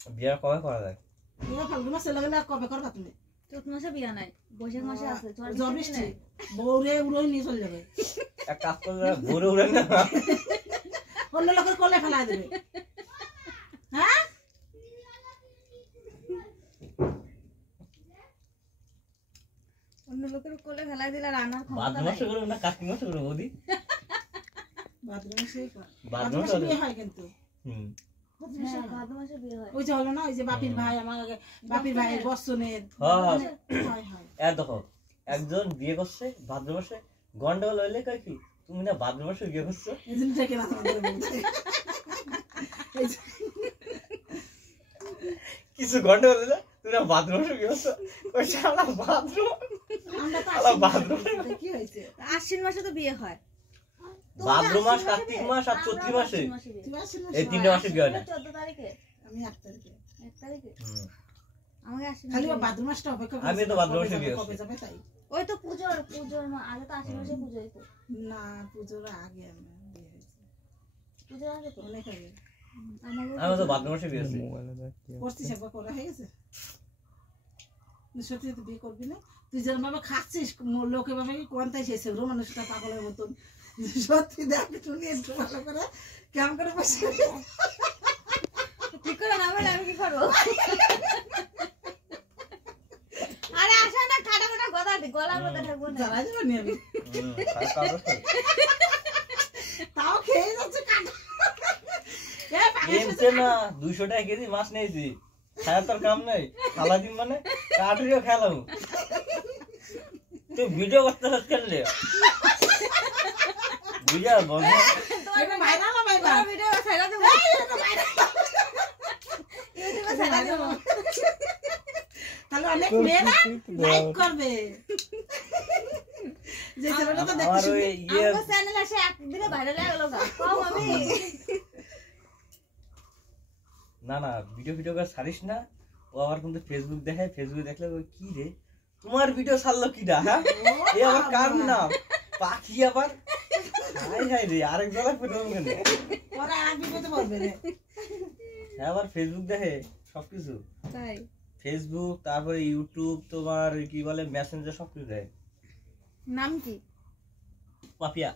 বিয়া কবে করা যায়? বিয়া ফাল্গুন মাসে লাগলে কবে করবা তুমি? চৈত মাসে বিয়া নাই, বৈশাখ মাসে আছে। ঝড় বৃষ্টি বউরে উড়োই নিয়ে চলে যাবে। এক কাজ করলে ভোরে উড়ে না, অন্য লোকের কোলে ফেলাই দেবে। হ্যাঁ অন্য লোকের কোলে ফেলাই দিলে রান্নার ক্ষমতা ভাদ্র নাই। মাসে করবো না কার্তিক মাসে করবো বৌদি? ভাদ্র মাসেই কর। ভাদ্র ভাদ্র মাসে বিয়ে হয় কিন্তু। হুম হ্যাঁ, ভাদ্র মাসে বিয়ে হয়। ওই যে হলো না, ওই যে বাপির ভাই আমার আগে বাপির ভাইয়ের বর্ষণের হয় হয়। দেখো একজন বিয়ে করছে ভাদ্র মাসে, গন্ডগোল হইলে কয় কি তুমি না ভাদ্র মাসে বিয়ে করছো, এই জন্য থেকে না তোমাদের বলছে। কিছু গন্ডগোল হইলে তুমি না ভাদ্র মাসে বিয়ে করছো, ওই শালা ভাদ্র আমরা তো শালা ভাদ্র কি হয়েছে? আশ্বিন মাসে তো বিয়ে হয়। ভাদ্র মাস, কার্তিক মাস আর চৈত্র মাসে, এই তিনটে মাসে বিয়ে হয় না। 14 তারিখে, আমি 8 তারিখে 1 তারিখে হুম। আমাকে আশ্বিন খালি মাসে। ভাদ্র মাসটা অপেক্ষা আমি তো ভাদ্র মাসে বিয়ে কবে করছি। যাবে তাই। ওই তো পূজোর আগে তো আশ্বিন মাসে পুজো হইতো। না পুজোর আগে আমার বিয়ে হয়েছে, পূজোর আগে তো অনেক আগে। আমি তো ভাদ্র মাসে বিয়ে করছি। করছিস একবার করা হয়ে গেছে? সত্যি তুই বিয়ে করবি না? তুই যেরকম ভাবে খাচ্ছিস লোকে ভাবে কি কোনটাই শেষে মানুষটা পাগলের মতন। সত্যি দেখ শুনি একটু ভালো করে কেমন করে বসে ঠিক করে না বলে আমি কি করবো? আরে আসা না, কাটা কাটা গলার মধ্যে থাকবো না। জ্বালা যাবে নি আমি। তাও খেয়ে যাচ্ছে কাটা। এমছে না 200 টাকা কেজি মাছ নিয়েছি, খাওয়ার তোর কাম নাই, খালা দিন মানে কাঠরিও খেলাম। তুই ভিডিও করতে হচ্ছে বুঝা বন্ধ এটা ভাইরাল হবে এবার। তোমার ভিডিও ছাইড়া দেবো, ইউটিউবে ছাইড়া দেবো। তাহলে অনেক মেয়েরা লাইক করবে। যে ছেলেটা তো আমার দেখছিস ওই আমার চ্যানেল আসে একদিনে ভাইরাল হয়ে গেল গা। কম আমি না না ভিডিও করে ছাড়িস না। ও আবার কিন্তু ফেসবুক দেখে, ফেসবুক দেখলে ওই কি রে তোমার ভিডিও ছাড়লো কিডা, হ্যাঁ এ আবার কার নাম পাখি আবার, হাই হাই রে আরেক জলা পেটম কেন, পরে আর বিপদে পড়বে রে। হ্যাঁ আবার ফেসবুক দেখে সবকিছু, তাই ফেসবুক তারপরে ইউটিউব তোমার কি বলে মেসেঞ্জার সবকিছু দেয়। নাম কি? পাপিয়া।